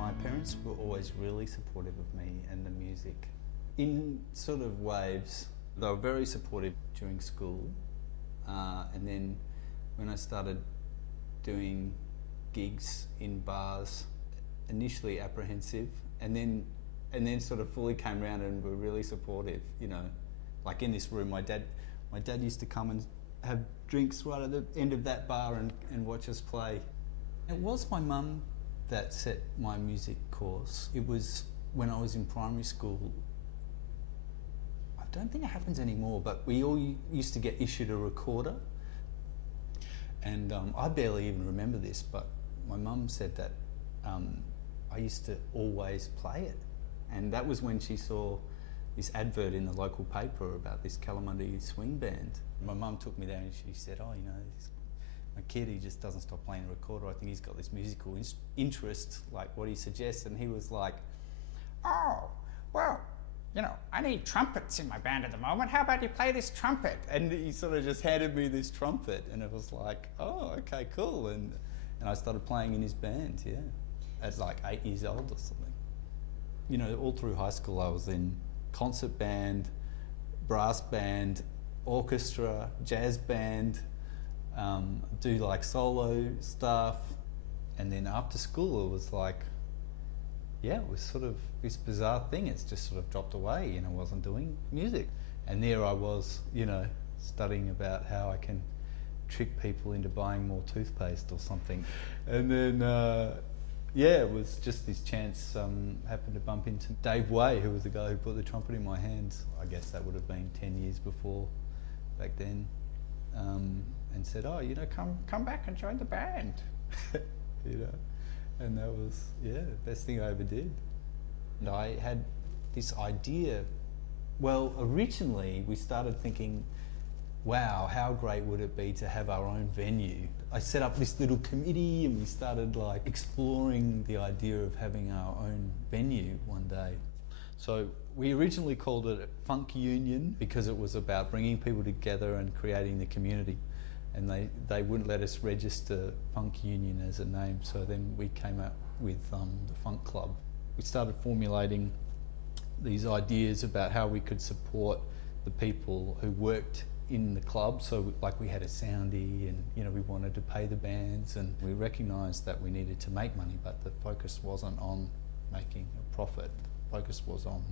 My parents were always really supportive of me and the music. In sort of waves, they were very supportive during school, and then when I started doing gigs in bars, initially apprehensive, and then sort of fully came around and were really supportive. You know, like in this room, my dad used to come and have drinks right at the end of that bar and watch us play. It was my mum that set my music course. It was when I was in primary school. I don't think it happens anymore, but we all used to get issued a recorder. And I barely even remember this, but my mum said that I used to always play it. And that was when she saw this advert in the local paper about this Kalamunda Youth Swing Band. My mum took me there and she said, oh, you know, my kid, he just doesn't stop playing the recorder. I think he's got this musical interest, like what he suggests. And he was like, oh, well, you know, I need trumpets in my band at the moment. How about you play this trumpet? And he sort of just handed me this trumpet, and it was like, oh, okay, cool. And I started playing in his band, yeah, at like 8 years old or something. You know, all through high school I was in concert band, brass band, orchestra, jazz band, do like solo stuff. And then after school it was like, yeah, it was sort of this bizarre thing. It's just sort of dropped away and I wasn't doing music. And there I was, you know, studying about how I can trick people into buying more toothpaste or something. And then, yeah, it was just this chance, happened to bump into Dave Way, who was the guy who put the trumpet in my hands. I guess that would have been 10 years before, back then. And said, oh, you know, come back and join the band, you know. And that was, yeah, the best thing I ever did. And I had this idea. Well, originally we started thinking, wow, how great would it be to have our own venue? I set up this little committee and we started like exploring the idea of having our own venue one day. So we originally called it Funk Union because it was about bringing people together and creating the community. And they wouldn't let us register Funk Union as a name, so then we came up with the Funk Club. We started formulating these ideas about how we could support the people who worked in the club. So like we had a soundie and, you know, we wanted to pay the bands, and we recognised that we needed to make money, but the focus wasn't on making a profit. The focus was on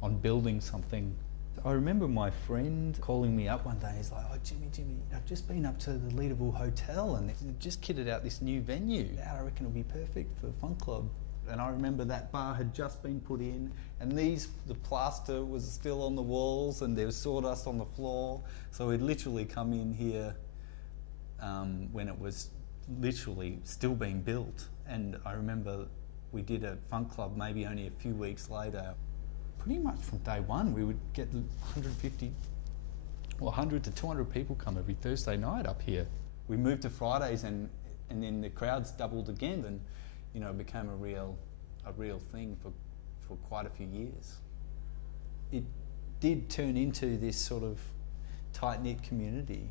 on building something. I remember my friend calling me up one day. He's like, oh, Jimmy, I've just been up to the Leederville Hotel and they've just kitted out this new venue. I reckon it'll be perfect for Funk Club. And I remember that bar had just been put in and the plaster was still on the walls and there was sawdust on the floor. So we'd literally come in here when it was literally still being built. And I remember we did a Funk Club maybe only a few weeks later. Pretty much from day one, we would get 150 or 100 to 200 people come every Thursday night up here. We moved to Fridays and then the crowds doubled again, and you know, it became a real thing for quite a few years. It did turn into this sort of tight-knit community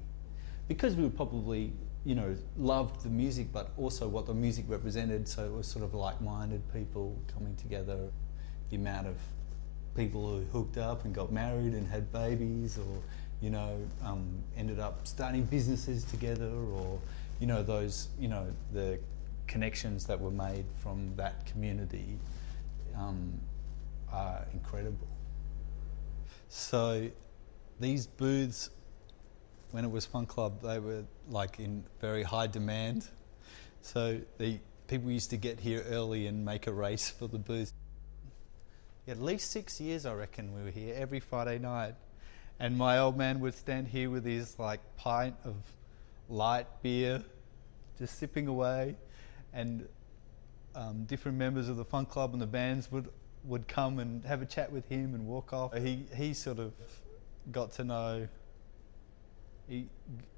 because we were probably, you know, loved the music, but also what the music represented. So it was sort of like-minded people coming together. The amount of people who hooked up and got married and had babies, or you know, ended up starting businesses together, or you know, those, you know, the connections that were made from that community are incredible. So these booths, when it was Funk Club, they were like in very high demand. So the people used to get here early and make a race for the booths. At least 6 years, I reckon, we were here every Friday night. And my old man would stand here with his like pint of light beer, just sipping away. And different members of the Funk Club and the bands would come and have a chat with him and walk off. He sort of got to know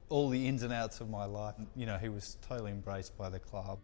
all the ins and outs of my life. You know, he was totally embraced by the club.